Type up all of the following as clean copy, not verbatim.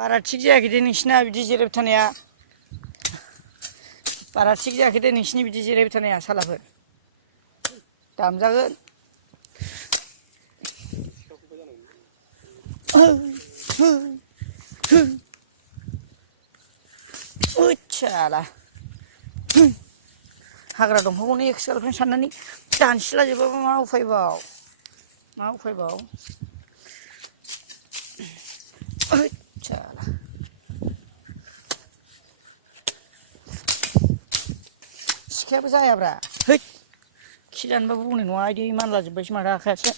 बारा थिग जायाखै दे नोंसिना बिदि जिरायबाय थानाया बारा थिग जायाखै दे नोंसिनि बिदि जिरायबाय थानाया सालाफोर दामजागोन साला हाग्रा दंफांखौनो एक्सकालफेन साननानै दानसिलाजोबाबा मा उफायबाव साला सिखायाबो जायाब्रा हैद खि जानोबाबो बुंनाय नङा इदि मानलाजोब्बायसो माथो आखायासो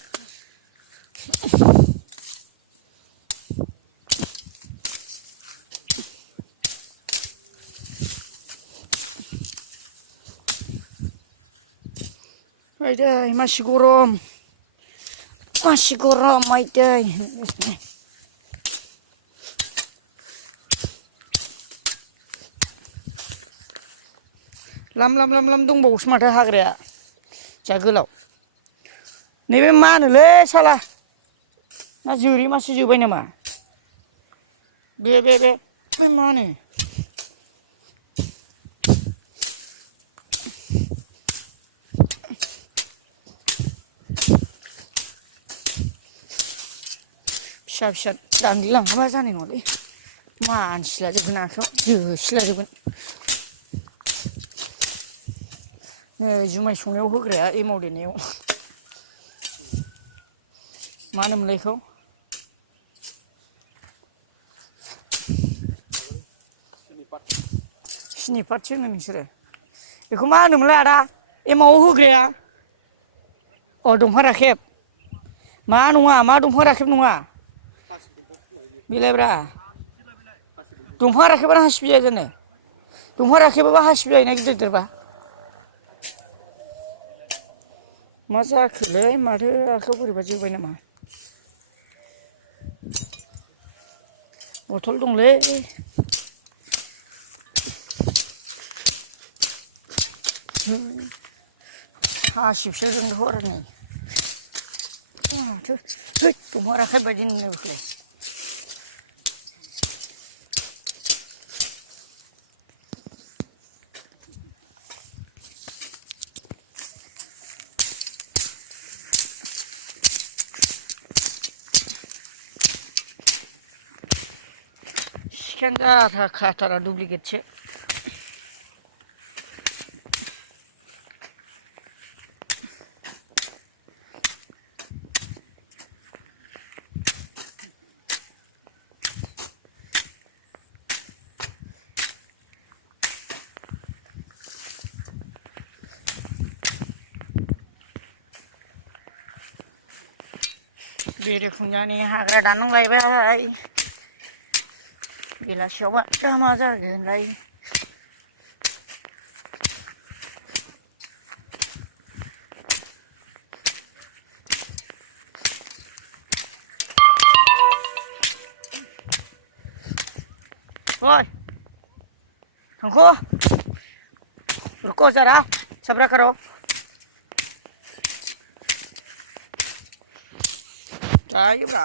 आयदै मासि गरम आयदै लाम दंबावोसो माथो हाग्राया जा गोलाव नैबे मा होनोलै साला ना जोरे मासे जोबाय नामा बे मा होनो फिसा दानग्लिलाङाबा जानाय नङालै मानसिलाजोबगोन आखायाव जोसिलाजोबगोन नै जुमाय संनायाव होग्राया एमाव देनायाव मा होनोमोनलाय बेखौ सिनि पातसो होनो नोंसोरो बेखौ मा होनोमोनलाय आदा एमावआव होग्राया अ दंफां राखेब मा दंफां राखेब नङा बेलायब्रा दंफां राखेबानो हासिब जाया जानो दंफां राखेबाबा हासिब जायोना गिदिरबा मा जाखोलै माथो आखायाव बोरैबा जोबाय नामा बथल दंलै हासिबसो जोंथ' आरो नै माथो हैद दंफां राखेब बायदि नुनाय बेखौलाय सिखायानो खाथारा दुप्लिकेटसो बेरेफुंजानि हाग्रा दानलांलायबाय बेलासियावबा मा जागोनलाय ओइ थांखो रुको जरा सब्र करो जायोब्रा